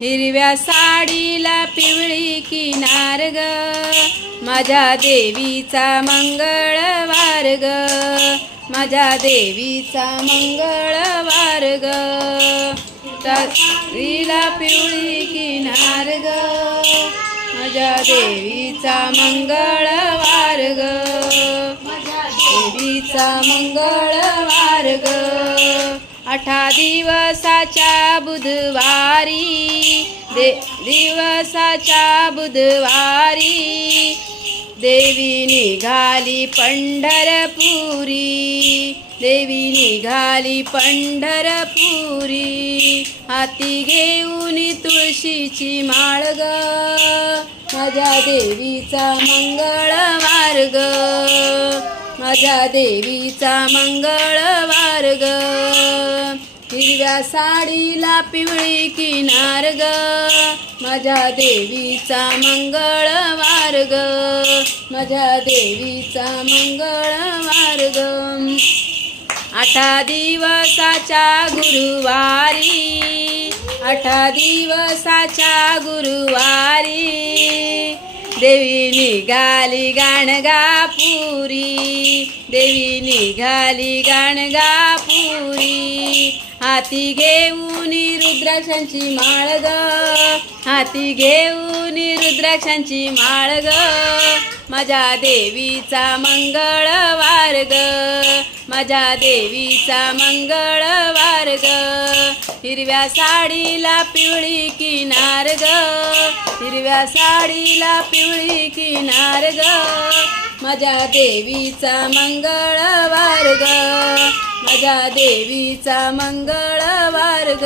हिरव्या साडीला पिवळी किनार ग, माझ्या देवीचा मंगळवार ग, माझ्या देवीचा मंगळवार ग. साडीला पिवळी किनार ग, माझ्या देवीचा मंगळवार ग, देवीचा मंगळवार ग. 8 दिवसाच्या बुधवारी दिवसाच्या बुधवारी देवी निघाली पंढरपुरी, देवी निघाली पंढरपुरी. हाती घेऊन तुळशीची माळ ग, माझ्या देवीचा मंगळवार ग, माझ्या देवीचा मंगळवार ग. हिरव्या साडीला पिवळी किनार ग, माझ्या देवीचा मंगळवार ग, माझ्या देवीचा मंगळवार ग. 8 दिवसाच्या गुरुवारी 8 दिवसाच्या गुरुवारी देवी निघाली गाणगापुरी, देवी निघाली गाणगापुरी. हाती घेऊन रुद्राक्षांची माळ ग, हाती घेऊन रुद्राक्षांची माळ ग, माझ्या देवीचा मंगळवार ग, माझ्या देवीचा मंगळवार ग. हिरव्या साडीला पिवळी किनार ग, हिरव्या साडीला पिवळी किनार ग, माझ्या देवीचा मंगळवार ग, माझ्या देवीचा मंगळवार ग.